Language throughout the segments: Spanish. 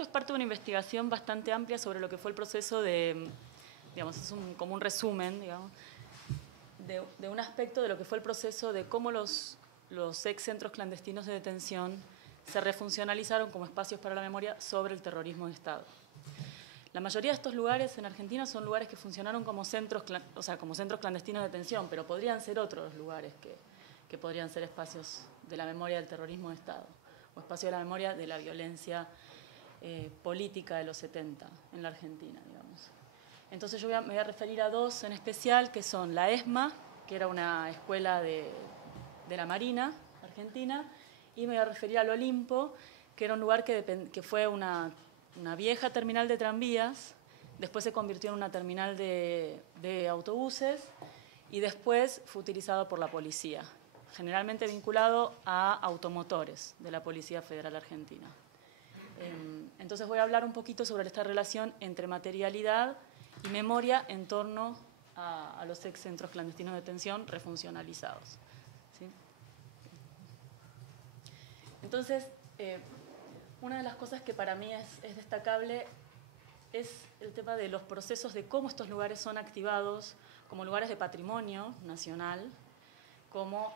esto es parte de una investigación bastante amplia sobre lo que fue el proceso de, digamos, es como un resumen, digamos, de un aspecto de lo que fue el proceso de cómo los ex centros clandestinos de detención se refuncionalizaron como espacios para la memoria sobre el terrorismo de Estado. La mayoría de estos lugares en Argentina son lugares que funcionaron como centros, o sea, como centros clandestinos de detención, pero podrían ser otros lugares que podrían ser espacios de la memoria del terrorismo de Estado, o espacios de la memoria de la violencia política de los 70 en la Argentina, digamos. Entonces yo me voy a referir a dos en especial, que son la ESMA, que era una escuela de la Marina Argentina, y me voy a referir al Olimpo, que era un lugar que fue una vieja terminal de tranvías, después se convirtió en una terminal de autobuses y después fue utilizado por la policía, generalmente vinculado a automotores de la Policía Federal Argentina. Entonces voy a hablar un poquito sobre esta relación entre materialidad y memoria en torno a los ex centros clandestinos de detención refuncionalizados. ¿Sí? Entonces, una de las cosas que para mí es destacable es el tema de los procesos de cómo estos lugares son activados como lugares de patrimonio nacional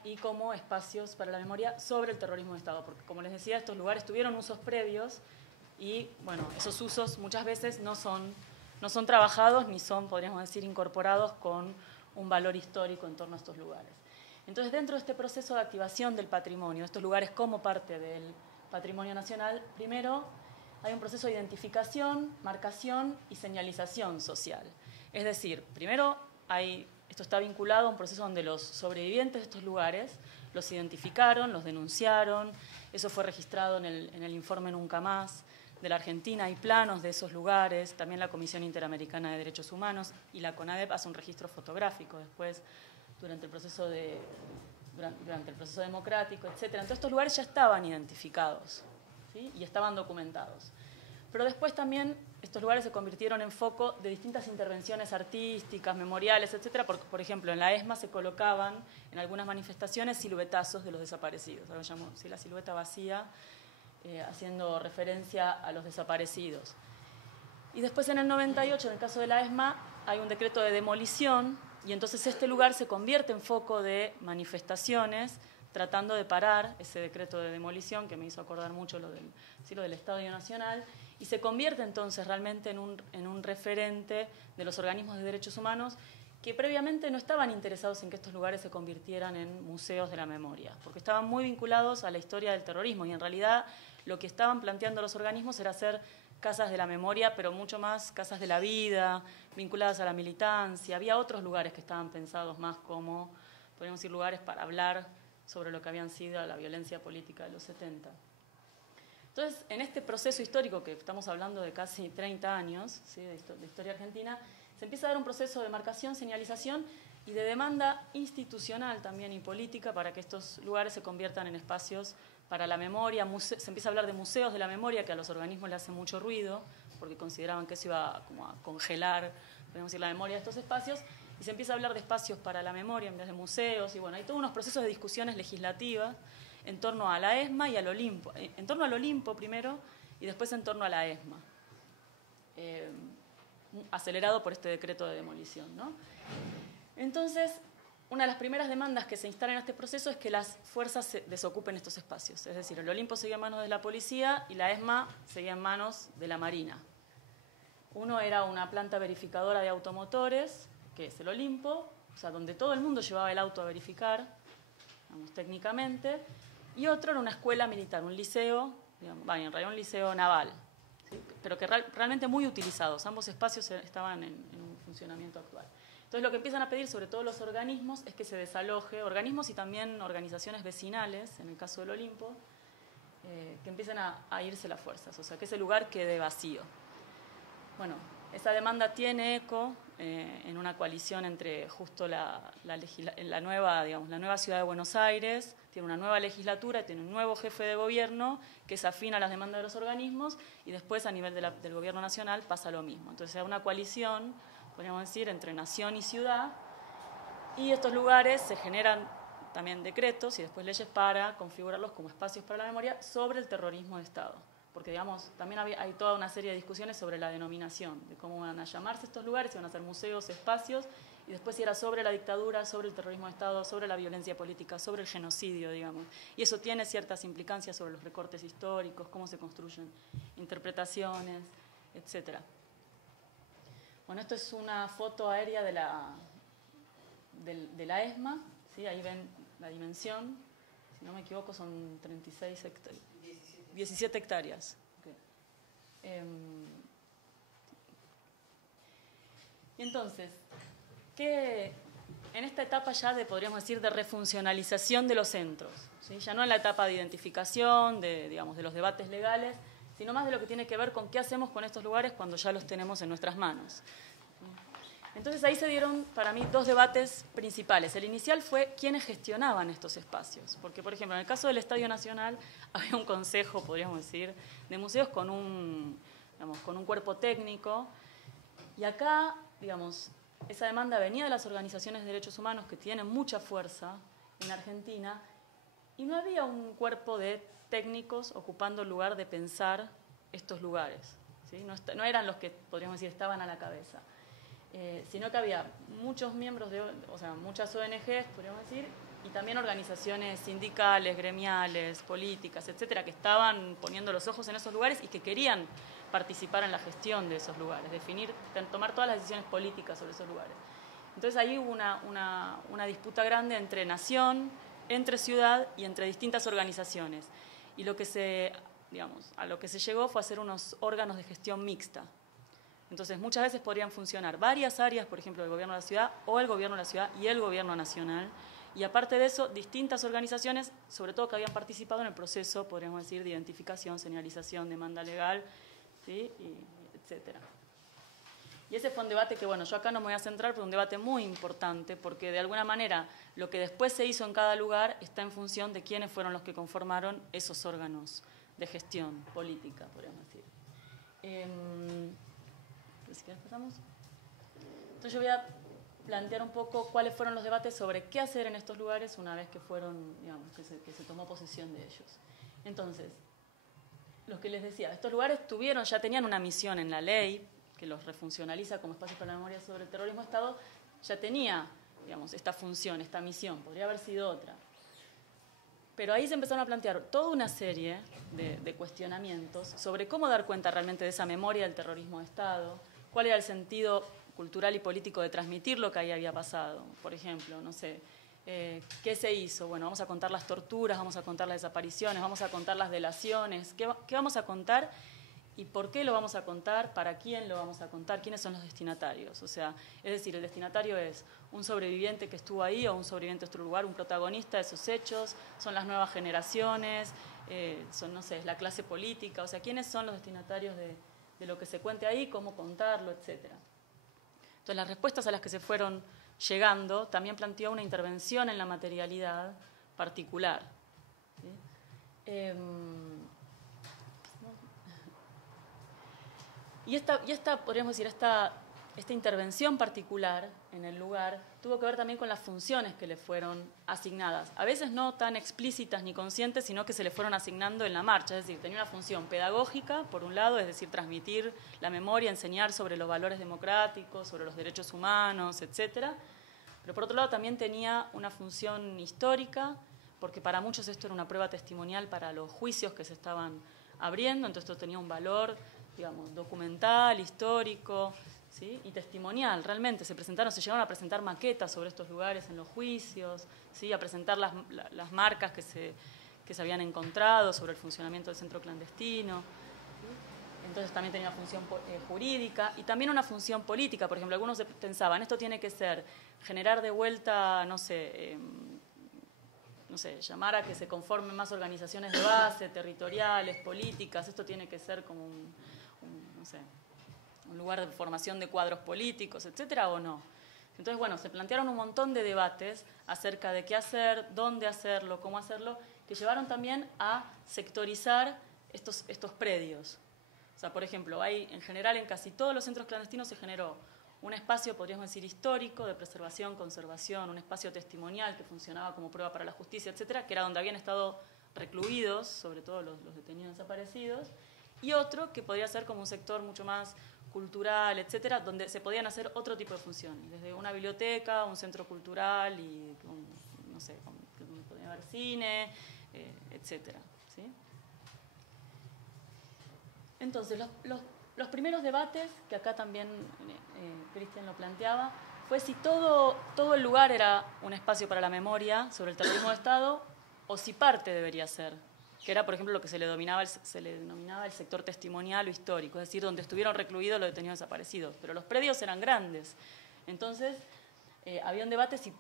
y como espacios para la memoria sobre el terrorismo de Estado. Porque, como les decía, estos lugares tuvieron usos previos y, bueno, esos usos muchas veces no son trabajados ni son, podríamos decir, incorporados con un valor histórico en torno a estos lugares. Entonces, dentro de este proceso de activación del patrimonio, de estos lugares como parte del patrimonio nacional, primero hay un proceso de identificación, marcación y señalización social. Es decir, primero esto está vinculado a un proceso donde los sobrevivientes de estos lugares los identificaron, los denunciaron, eso fue registrado en el informe Nunca Más de la Argentina, hay planos de esos lugares, también la Comisión Interamericana de Derechos Humanos y la CONADEP hace un registro fotográfico después durante el proceso democrático, etc. Entonces estos lugares ya estaban identificados, ¿sí? Y estaban documentados. Pero después también estos lugares se convirtieron en foco de distintas intervenciones artísticas, memoriales, etc. Porque, por ejemplo, en la ESMA se colocaban en algunas manifestaciones siluetazos de los desaparecidos. Ahora llamo la silueta vacía, haciendo referencia a los desaparecidos. Y después en el 98, en el caso de la ESMA, hay un decreto de demolición y entonces este lugar se convierte en foco de manifestaciones tratando de parar ese decreto de demolición que me hizo acordar mucho lo del Estadio Nacional y se convierte entonces realmente en un referente de los organismos de derechos humanos que previamente no estaban interesados en que estos lugares se convirtieran en museos de la memoria, porque estaban muy vinculados a la historia del terrorismo y en realidad lo que estaban planteando los organismos era hacer casas de la memoria, pero mucho más casas de la vida, vinculadas a la militancia. Había otros lugares que estaban pensados más como, podríamos decir, lugares para hablar sobre lo que habían sido la violencia política de los 70. Entonces, en este proceso histórico, que estamos hablando de casi 30 años, ¿sí?, de historia argentina, se empieza a dar un proceso de marcación, señalización y de demanda institucional también y política para que estos lugares se conviertan en espacios para la memoria. Se empieza a hablar de museos de la memoria, que a los organismos les hace mucho ruido, porque consideraban que eso iba como a congelar, podemos decir, la memoria de estos espacios, y se empieza a hablar de espacios para la memoria en vez de museos, y bueno, hay todos unos procesos de discusiones legislativas en torno a la ESMA y al Olimpo. En torno al Olimpo primero, y después en torno a la ESMA. Acelerado por este decreto de demolición, ¿no? Entonces, una de las primeras demandas que se instalan en este proceso es que las fuerzas se desocupen estos espacios. Es decir, el Olimpo seguía en manos de la policía y la ESMA seguía en manos de la Marina. Uno era una planta verificadora de automotores, que es el Olimpo, o sea, donde todo el mundo llevaba el auto a verificar, digamos, técnicamente, y otro era una escuela militar, un liceo, digamos, en realidad un liceo naval, ¿sí?, pero que realmente muy utilizados. Ambos espacios estaban en un funcionamiento actual. Entonces lo que empiezan a pedir, sobre todo los organismos, es que se desaloje, organismos y también organizaciones vecinales, en el caso del Olimpo, que empiecen a irse las fuerzas, o sea, que ese lugar quede vacío. Bueno, esa demanda tiene eco en una coalición entre justo la nueva ciudad de Buenos Aires, tiene una nueva legislatura, tiene un nuevo jefe de gobierno que se afina a las demandas de los organismos y después a nivel del gobierno nacional pasa lo mismo. Entonces hay una coalición, podríamos decir, entre nación y ciudad, y estos lugares se generan también decretos y después leyes para configurarlos como espacios para la memoria sobre el terrorismo de Estado. porque digamos, también hay toda una serie de discusiones sobre la denominación, de cómo van a llamarse estos lugares, si van a ser museos, espacios, y después si era sobre la dictadura, sobre el terrorismo de Estado, sobre la violencia política, sobre el genocidio, digamos. Y eso tiene ciertas implicancias sobre los recortes históricos, cómo se construyen interpretaciones, etc. Bueno, esto es una foto aérea de la ESMA, ¿sí? Ahí ven la dimensión, si no me equivoco son 17 hectáreas. Okay. Y entonces, en esta etapa ya podríamos decir, de refuncionalización de los centros, ¿sí? Ya no en la etapa de identificación, digamos, de los debates legales, sino más de lo que tiene que ver con qué hacemos con estos lugares cuando ya los tenemos en nuestras manos. Entonces ahí se dieron para mí dos debates principales. El inicial fue quiénes gestionaban estos espacios, porque por ejemplo en el caso del Estadio Nacional había un consejo, podríamos decir, de museos con un cuerpo técnico, y acá, digamos, esa demanda venía de las organizaciones de derechos humanos que tienen mucha fuerza en Argentina, y no había un cuerpo de técnicos ocupando el lugar de pensar estos lugares, ¿sí? No eran los que, podríamos decir, estaban a la cabeza. Sino que había muchos miembros, muchas ONGs, podríamos decir, y también organizaciones sindicales, gremiales, políticas, etcétera, que estaban poniendo los ojos en esos lugares y que querían participar en la gestión de esos lugares, tomar todas las decisiones políticas sobre esos lugares. Entonces ahí hubo una disputa grande entre nación, entre ciudad y entre distintas organizaciones. Y a lo que se llegó fue a hacer unos órganos de gestión mixta. Entonces, muchas veces podrían funcionar varias áreas, por ejemplo, el gobierno de la ciudad o el gobierno de la ciudad y el gobierno nacional. Y aparte de eso, distintas organizaciones, sobre todo que habían participado en el proceso, podríamos decir, de identificación, señalización, demanda legal, ¿sí? Etcétera. Y ese fue un debate que, bueno, yo acá no me voy a centrar, pero un debate muy importante, porque de alguna manera lo que después se hizo en cada lugar está en función de quiénes fueron los que conformaron esos órganos de gestión política, podríamos decir. Si quieres pasamos. Entonces yo voy a plantear un poco cuáles fueron los debates sobre qué hacer en estos lugares una vez que fueron, digamos, que se tomó posesión de ellos. Entonces, lo que les decía, estos lugares ya tenían una misión en la ley, que los refuncionaliza como espacios para la memoria sobre el terrorismo de Estado, ya tenía, digamos, esta función, esta misión, podría haber sido otra. Pero ahí se empezaron a plantear toda una serie de cuestionamientos sobre cómo dar cuenta realmente de esa memoria del terrorismo de Estado, cuál era el sentido cultural y político de transmitir lo que ahí había pasado. Por ejemplo, no sé, ¿qué se hizo? Bueno, vamos a contar las torturas, vamos a contar las desapariciones, vamos a contar las delaciones. ¿Qué vamos a contar y por qué lo vamos a contar? ¿Para quién lo vamos a contar? ¿Quiénes son los destinatarios? O sea, es decir, el destinatario es un sobreviviente que estuvo ahí o un sobreviviente de otro lugar, un protagonista de esos hechos, son las nuevas generaciones, no sé, es la clase política. O sea, ¿quiénes son los destinatarios de lo que se cuente ahí, cómo contarlo, etcétera? Entonces, las respuestas a las que se fueron llegando también planteó una intervención en la materialidad particular, ¿sí? Y esta, podríamos decir, esta intervención particular en el lugar tuvo que ver también con las funciones que le fueron asignadas. A veces no tan explícitas ni conscientes, sino que se le fueron asignando en la marcha. Es decir, tenía una función pedagógica, por un lado, es decir, transmitir la memoria, enseñar sobre los valores democráticos, sobre los derechos humanos, etcétera. Pero por otro lado también tenía una función histórica, porque para muchos esto era una prueba testimonial para los juicios que se estaban abriendo, entonces esto tenía un valor, digamos, documental, histórico, ¿sí? Y testimonial. Realmente se llegaron a presentar maquetas sobre estos lugares en los juicios, ¿sí? A presentar las marcas que se habían encontrado sobre el funcionamiento del centro clandestino, ¿sí? Entonces también tenía una función jurídica y también una función política. Por ejemplo, algunos pensaban, esto tiene que ser generar de vuelta, no sé, llamar a que se conformen más organizaciones de base, territoriales, políticas. Esto tiene que ser como un lugar de formación de cuadros políticos, etcétera, o no. Entonces, bueno, se plantearon un montón de debates acerca de qué hacer, dónde hacerlo, cómo hacerlo, que llevaron también a sectorizar estos predios. O sea, por ejemplo, en general en casi todos los centros clandestinos se generó un espacio, podríamos decir, histórico, de preservación, conservación, un espacio testimonial que funcionaba como prueba para la justicia, etcétera, que era donde habían estado recluidos, sobre todo los detenidos desaparecidos, y otro que podría ser como un sector mucho más cultural, etcétera, donde se podían hacer otro tipo de funciones, desde una biblioteca, un centro cultural y, no sé, donde podía haber cine, etcétera, ¿sí? Entonces, los primeros debates, que acá también Cristian lo planteaba, fue si todo el lugar era un espacio para la memoria sobre el terrorismo de Estado o si parte debería ser, que era, por ejemplo, lo que se le denominaba el sector testimonial o histórico, es decir, donde estuvieron recluidos los detenidos desaparecidos. Pero los predios eran grandes. Entonces, había un debate si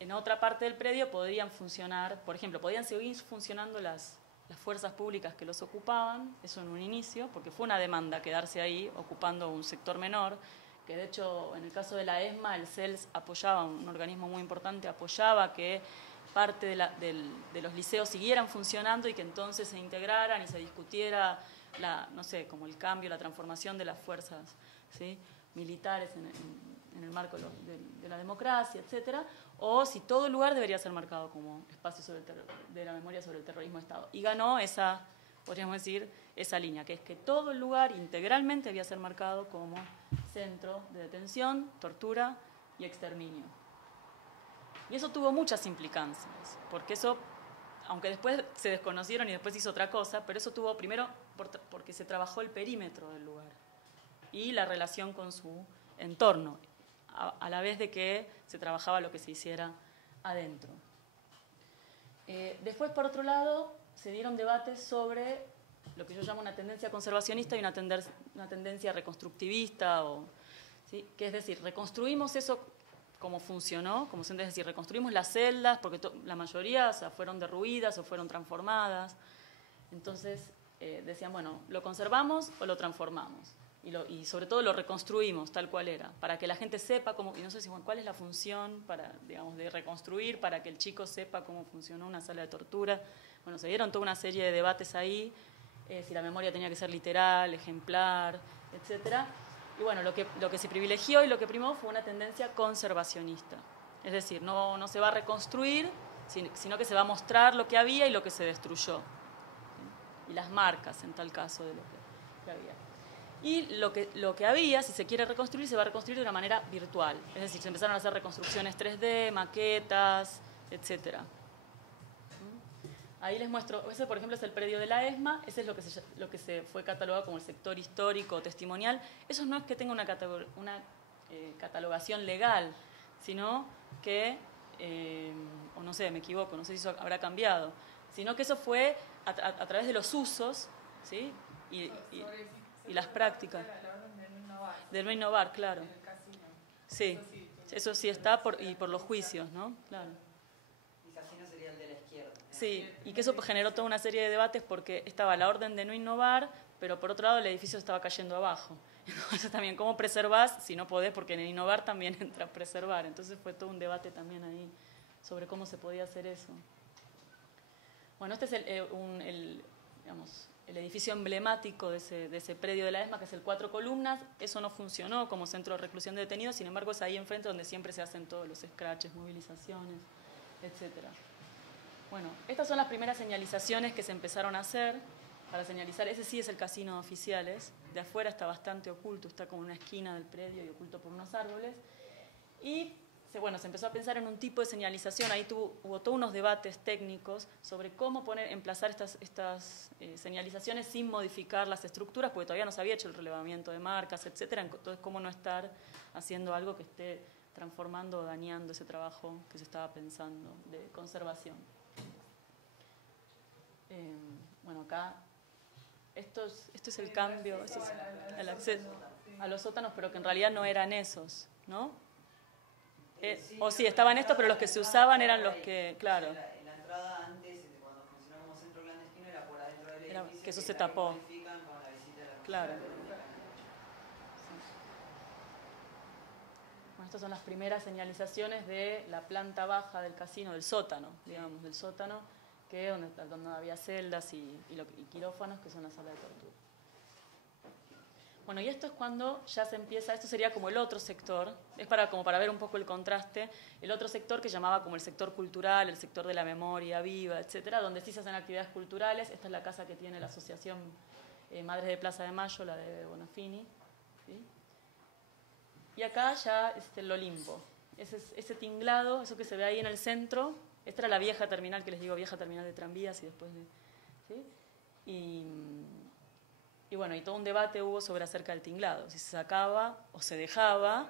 en otra parte del predio podrían funcionar, por ejemplo, podían seguir funcionando las fuerzas públicas que los ocupaban, eso en un inicio, porque fue una demanda quedarse ahí ocupando un sector menor, que de hecho en el caso de la ESMA, el CELS apoyaba, un organismo muy importante, apoyaba que parte de los liceos siguieran funcionando y que entonces se integraran y se discutiera, no sé, como el cambio, la transformación de las fuerzas, ¿sí?, militares en el marco de la democracia, etcétera, o si todo el lugar debería ser marcado como espacio de la memoria sobre el terrorismo de Estado. Y ganó esa, podríamos decir, esa línea, que es que todo el lugar integralmente debía ser marcado como centro de detención, tortura y exterminio. Y eso tuvo muchas implicancias, porque eso, aunque después se desconocieron y después se hizo otra cosa, pero eso tuvo primero porque se trabajó el perímetro del lugar y la relación con su entorno, a la vez de que se trabajaba lo que se hiciera adentro. Después, por otro lado, se dieron debates sobre lo que yo llamo una tendencia conservacionista y una tendencia reconstructivista, ¿sí?, que es decir, reconstruimos eso como funcionó, es decir, reconstruimos las celdas, porque la mayoría, o sea, fueron derruidas o fueron transformadas. Entonces decían, bueno, ¿lo conservamos o lo transformamos? Y sobre todo lo reconstruimos tal cual era, para que la gente sepa cómo, y no sé si, bueno, cuál es la función para, digamos, de reconstruir, para que el chico sepa cómo funcionó una sala de tortura. Bueno, se dieron toda una serie de debates ahí, si la memoria tenía que ser literal, ejemplar, etcétera. Y bueno, lo que se privilegió y lo que primó fue una tendencia conservacionista. Es decir, no se va a reconstruir, sino que se va a mostrar lo que había y lo que se destruyó, ¿sí?, y las marcas, en tal caso, de lo que había. Y lo que había, si se quiere reconstruir, se va a reconstruir de una manera virtual. Es decir, se empezaron a hacer reconstrucciones 3D, maquetas, etcétera. Ahí les muestro, ese por ejemplo es el predio de la ESMA, ese es lo que se fue catalogado como el sector histórico o testimonial. Eso no es que tenga una catalogación legal, sino que, o no sé, me equivoco, no sé si eso habrá cambiado, sino que eso fue a través de los usos, ¿sí?, y las prácticas. De no innovar, claro. Sí, eso sí está por los juicios, ¿no? Claro. Sí, y que eso generó toda una serie de debates porque estaba la orden de no innovar, pero por otro lado el edificio estaba cayendo abajo. Entonces también, ¿cómo preservás si no podés? Porque en el innovar también entra preservar. Entonces fue todo un debate también ahí sobre cómo se podía hacer eso. Bueno, este es el edificio emblemático de ese predio de la ESMA, que es el 4 Columnas. Eso no funcionó como centro de reclusión de detenidos, sin embargo es ahí enfrente donde siempre se hacen todos los scratches, movilizaciones, etcétera. Bueno, estas son las primeras señalizaciones que se empezaron a hacer para señalizar. Ese sí es el casino de Oficiales. De afuera está bastante oculto, está como en una esquina del predio y oculto por unos árboles. Y se empezó a pensar en un tipo de señalización. Ahí hubo todos unos debates técnicos sobre cómo emplazar estas señalizaciones sin modificar las estructuras, porque todavía no se había hecho el relevamiento de marcas, etcétera. Entonces, cómo no estar haciendo algo que esté transformando o dañando ese trabajo que se estaba pensando de conservación. Bueno, acá, esto es el cambio, esto es el acceso a los sótanos, pero que en realidad no eran esos, ¿no? O sí, estaban estos, pero los que se usaban eran los que, claro. La entrada antes, cuando funcionaba como centro clandestino, era por adentro del edificio. Que eso se tapó. Claro. Bueno, estas son las primeras señalizaciones de la planta baja del casino, del sótano, digamos, del sótano, que donde había celdas y quirófanos, que son la sala de tortura. Bueno, y esto es cuando ya se empieza, esto sería como el otro sector, es como para ver un poco el contraste, el otro sector que llamaba como el sector cultural, el sector de la memoria viva, etcétera, donde sí se hacen actividades culturales. Esta es la casa que tiene la asociación Madres de Plaza de Mayo, la de Bonafini, ¿sí? Y acá ya es el Olimpo. Ese tinglado, eso que se ve ahí en el centro, esta era la vieja terminal, que les digo, vieja terminal de tranvías y después de... ¿sí? Y bueno, y todo un debate hubo sobre acerca del tinglado, si se sacaba o se dejaba.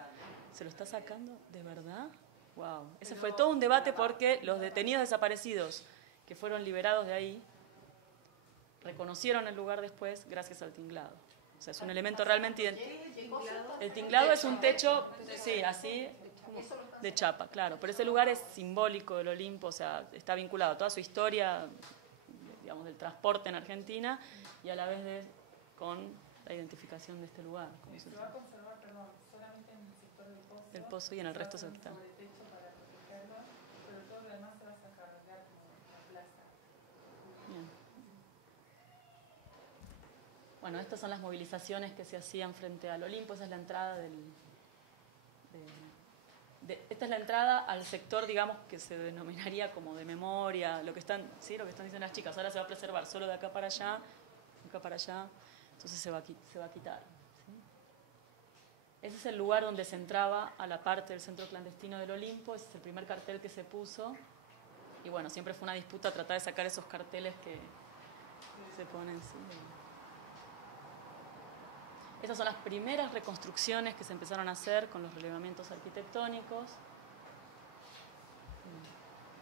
¿Se lo está sacando? ¿De verdad? Wow. Ese fue todo un debate porque los detenidos desaparecidos que fueron liberados de ahí reconocieron el lugar después gracias al tinglado. O sea, es un elemento realmente idéntico. El tinglado es un techo, sí, así, de chapa, claro. Pero ese lugar es simbólico del Olimpo, o sea, está vinculado a toda su historia, digamos, del transporte en Argentina y a la vez con la identificación de este lugar. Se va a conservar, perdón, solamente en el sector del pozo y en el resto se está. Sobre techo para protegerlo, pero todo lo demás se va a sacar como la plaza. Bien. Bueno, estas son las movilizaciones que se hacían frente al Olimpo. Esa es la entrada esta es la entrada al sector, digamos, que se denominaría como de memoria, lo que están diciendo las chicas. Ahora se va a preservar solo de acá para allá, entonces se va a quitar. ¿Sí? Ese es el lugar donde se entraba a la parte del centro clandestino del Olimpo. Ese es el primer cartel que se puso. Y bueno, siempre fue una disputa tratar de sacar esos carteles que se ponen. ¿Sí? Esas son las primeras reconstrucciones que se empezaron a hacer con los relevamientos arquitectónicos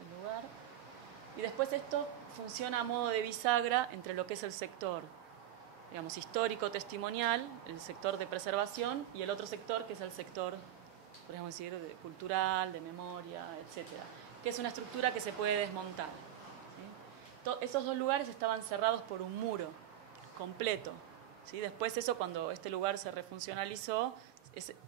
del lugar. Y después esto funciona a modo de bisagra entre lo que es el sector, digamos, histórico, testimonial, el sector de preservación, y el otro sector que es el sector, podríamos decir, cultural, de memoria, etcétera, que es una estructura que se puede desmontar. ¿Sí? Esos dos lugares estaban cerrados por un muro completo. ¿Sí? Después eso, cuando este lugar se refuncionalizó,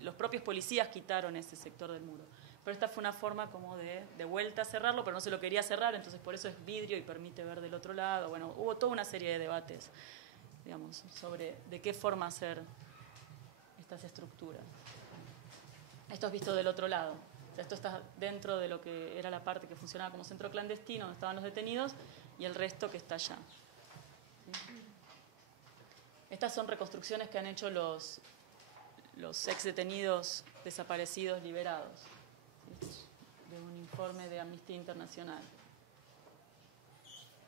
los propios policías quitaron ese sector del muro. Pero esta fue una forma como de vuelta a cerrarlo, pero no se lo quería cerrar, entonces por eso es vidrio y permite ver del otro lado. Bueno, hubo toda una serie de debates, digamos, sobre de qué forma hacer estas estructuras. Esto es visto del otro lado. O sea, esto está dentro de lo que era la parte que funcionaba como centro clandestino, donde estaban los detenidos, y el resto que está allá. ¿Sí? Estas son reconstrucciones que han hecho los ex detenidos desaparecidos liberados, ¿sí? De un informe de Amnistía Internacional.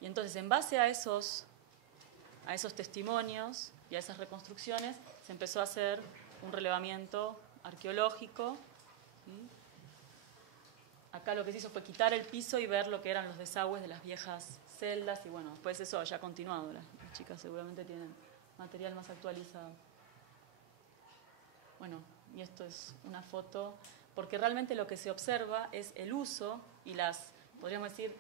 Y entonces, en base a esos testimonios y a esas reconstrucciones, se empezó a hacer un relevamiento arqueológico. ¿Sí? Acá lo que se hizo fue quitar el piso y ver lo que eran los desagües de las viejas celdas, y bueno, después eso ya ha continuado. Las chicas seguramente tienen material más actualizado. Bueno, y esto es una foto, porque realmente lo que se observa es el uso y podríamos decir,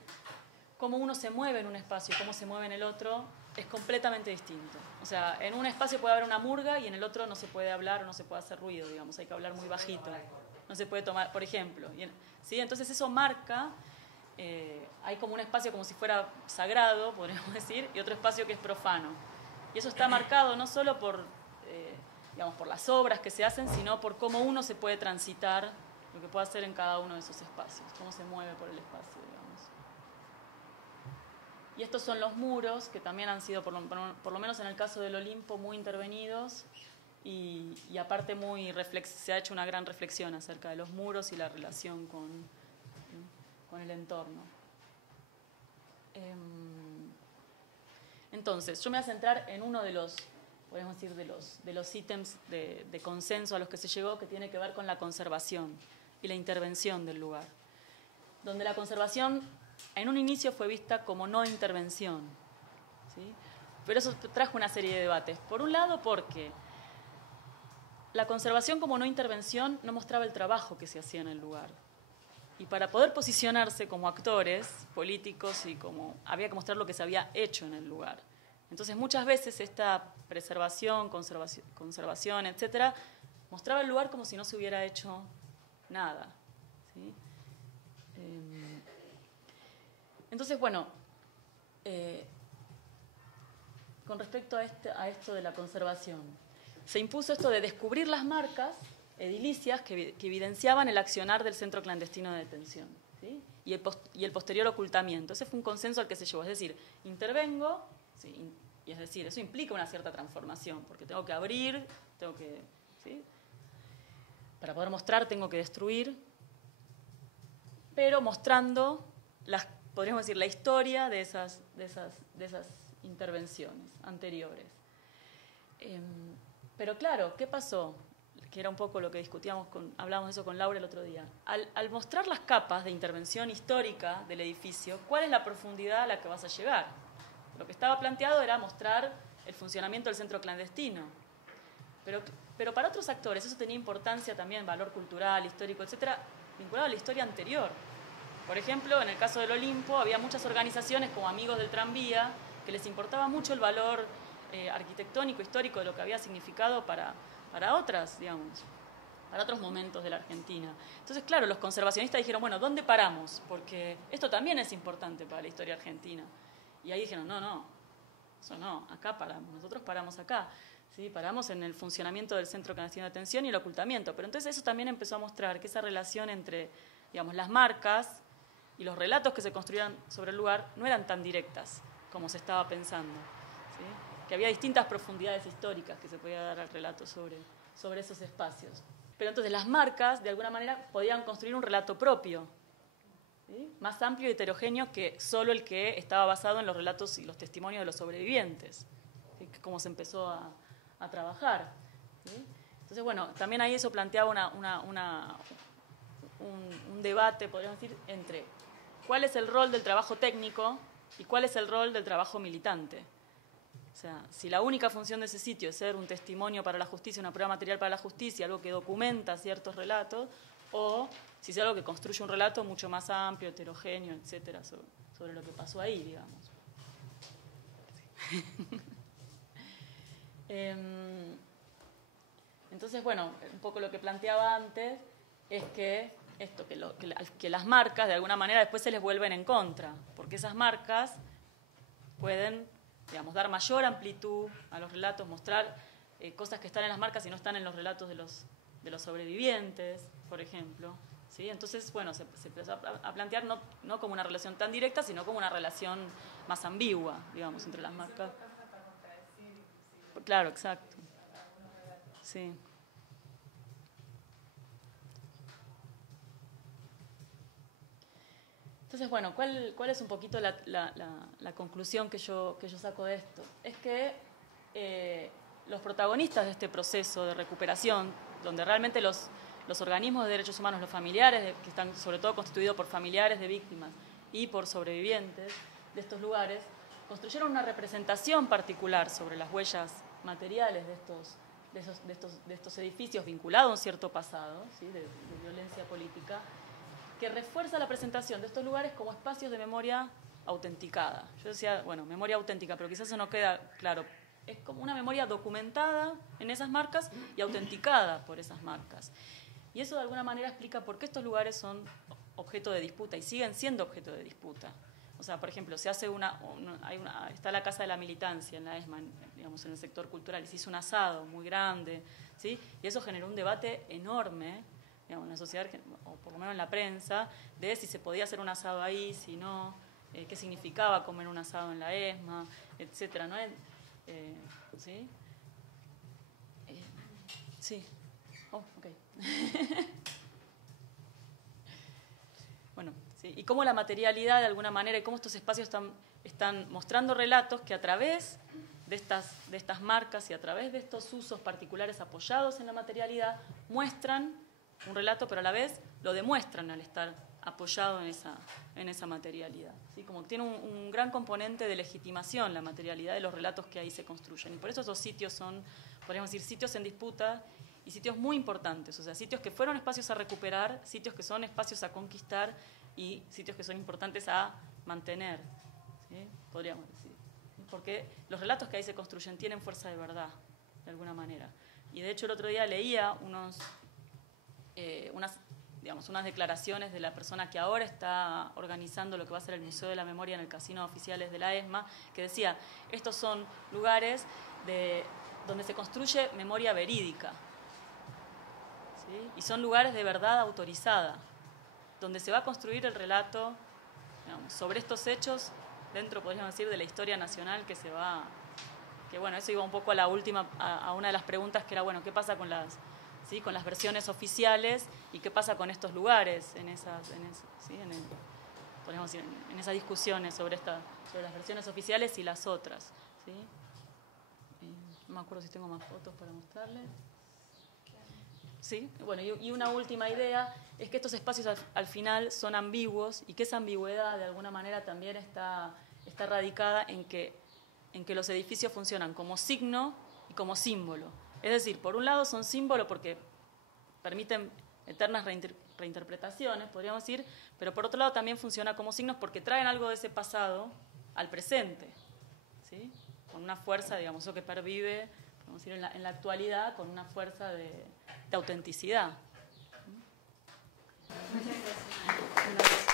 cómo uno se mueve en un espacio y cómo se mueve en el otro, es completamente distinto. O sea, en un espacio puede haber una murga y en el otro no se puede hablar o no se puede hacer ruido, digamos, hay que hablar muy bajito. No se puede tomar, por ejemplo. ¿Sí? Entonces eso marca, hay como un espacio como si fuera sagrado, podríamos decir, y otro espacio que es profano. Y eso está marcado no solo por las obras que se hacen, sino por cómo uno se puede transitar, lo que puede hacer en cada uno de esos espacios, cómo se mueve por el espacio, digamos. Y estos son los muros, que también han sido, por lo menos en el caso del Olimpo, muy intervenidos, y aparte se ha hecho una gran reflexión acerca de los muros y la relación con el entorno. Entonces, yo me voy a centrar en uno de los, podemos decir, de los ítems de consenso a los que se llegó, que tiene que ver con la conservación y la intervención del lugar. Donde la conservación en un inicio fue vista como no intervención, ¿sí? Pero eso trajo una serie de debates. Por un lado, porque la conservación como no intervención no mostraba el trabajo que se hacía en el lugar. Y para poder posicionarse como actores políticos había que mostrar lo que se había hecho en el lugar. Entonces muchas veces esta preservación, conservación, etcétera, mostraba el lugar como si no se hubiera hecho nada. ¿Sí? Entonces, bueno, con respecto a esto de la conservación, se impuso esto de descubrir las marcas edilicias que evidenciaban el accionar del centro clandestino de detención, ¿sí? y el posterior ocultamiento. Ese fue un consenso al que se llegó, es decir, intervengo, ¿sí? Y es decir, eso implica una cierta transformación, porque tengo que abrir, ¿sí? Para poder mostrar tengo que destruir, pero mostrando, podríamos decir, la historia de esas intervenciones anteriores. Pero claro, ¿qué pasó? Que era un poco lo que hablábamos de eso con Laura el otro día. Al mostrar las capas de intervención histórica del edificio, ¿cuál es la profundidad a la que vas a llegar? Lo que estaba planteado era mostrar el funcionamiento del centro clandestino. Pero para otros actores eso tenía importancia también, valor cultural, histórico, etcétera, vinculado a la historia anterior. Por ejemplo, en el caso del Olimpo había muchas organizaciones como Amigos del Tranvía que les importaba mucho el valor arquitectónico, histórico de lo que había significado para otras, digamos, para otros momentos de la Argentina. Entonces, claro, los conservacionistas dijeron, bueno, ¿dónde paramos? Porque esto también es importante para la historia argentina. Y ahí dijeron, no, eso no, acá paramos, nosotros paramos acá. ¿Sí? Paramos en el funcionamiento del centro clandestino de detención y el ocultamiento. Pero entonces eso también empezó a mostrar que esa relación entre, digamos, las marcas y los relatos que se construían sobre el lugar no eran tan directas como se estaba pensando. ¿Sí? Que había distintas profundidades históricas que se podía dar al relato sobre esos espacios. Pero entonces las marcas, de alguna manera, podían construir un relato propio, ¿sí? Más amplio y heterogéneo que solo el que estaba basado en los relatos y los testimonios de los sobrevivientes, ¿sí? Que como se empezó a trabajar. ¿Sí? Entonces, bueno, también ahí eso planteaba un debate, podríamos decir, entre cuál es el rol del trabajo técnico y cuál es el rol del trabajo militante. O sea, si la única función de ese sitio es ser un testimonio para la justicia, una prueba material para la justicia, algo que documenta ciertos relatos, o si es algo que construye un relato mucho más amplio, heterogéneo, etcétera, sobre lo que pasó ahí, digamos. Entonces, bueno, un poco lo que planteaba antes es que que las marcas de alguna manera después se les vuelven en contra, porque esas marcas pueden, digamos, dar mayor amplitud a los relatos, mostrar cosas que están en las marcas y no están en los relatos de los sobrevivientes, por ejemplo. ¿Sí? Entonces, bueno, se empezó a plantear no como una relación tan directa, sino como una relación más ambigua, digamos, entre las marcas. Claro, exacto. Sí. Entonces, bueno, ¿cuál es un poquito la conclusión que yo saco de esto? Es que los protagonistas de este proceso de recuperación, donde realmente los organismos de derechos humanos, los familiares, que están sobre todo constituidos por familiares de víctimas y por sobrevivientes de estos lugares, construyeron una representación particular sobre las huellas materiales de estos edificios vinculados a un cierto pasado, ¿sí? de violencia política, que refuerza la presentación de estos lugares como espacios de memoria autenticada. Yo decía, bueno, memoria auténtica, pero quizás eso no queda claro. Es como una memoria documentada en esas marcas y autenticada por esas marcas. Y eso de alguna manera explica por qué estos lugares son objeto de disputa y siguen siendo objeto de disputa. O sea, por ejemplo, se hace está la Casa de la Militancia en la ESMA, digamos, en el sector cultural, y se hizo un asado muy grande, ¿sí? Y eso generó un debate enorme, digamos, en la sociedad, o por lo menos en la prensa, de si se podía hacer un asado ahí, si no, qué significaba comer un asado en la ESMA, etcétera, ¿no? ¿Sí? Sí. Oh, ok. Bueno, sí. Y cómo la materialidad, de alguna manera, y cómo estos espacios están mostrando relatos que a través de estas marcas y a través de estos usos particulares apoyados en la materialidad, muestran un relato, pero a la vez lo demuestran al estar apoyado en esa materialidad. ¿Sí? Como tiene un gran componente de legitimación la materialidad de los relatos que ahí se construyen. Y por eso esos sitios son, podríamos decir, sitios en disputa y sitios muy importantes. O sea, sitios que fueron espacios a recuperar, sitios que son espacios a conquistar y sitios que son importantes a mantener. ¿Sí? Podríamos decir. Porque los relatos que ahí se construyen tienen fuerza de verdad, de alguna manera. Y de hecho el otro día leía unas declaraciones de la persona que ahora está organizando lo que va a ser el Museo de la Memoria en el Casino Oficiales de la ESMA, que decía, estos son lugares donde se construye memoria verídica, ¿sí? Y son lugares de verdad autorizada, donde se va a construir el relato, digamos, sobre estos hechos dentro, podríamos decir, de la historia nacional que se va que bueno, eso iba un poco a la última, a una de las preguntas que era, bueno, ¿qué pasa con las, ¿sí?, con las versiones oficiales y qué pasa con estos lugares en esas discusiones sobre las versiones oficiales y las otras, ¿sí? No me acuerdo si tengo más fotos para mostrarles. Sí, bueno, y una última idea es que estos espacios al final son ambiguos y que esa ambigüedad de alguna manera también está radicada en que los edificios funcionan como signo y como símbolo. Es decir, por un lado son símbolo porque permiten eternas reinterpretaciones, podríamos decir, pero por otro lado también funciona como signos porque traen algo de ese pasado al presente, ¿sí? Con una fuerza, digamos, eso que pervive, podemos decir, en la actualidad, con una fuerza de autenticidad. Muchas gracias.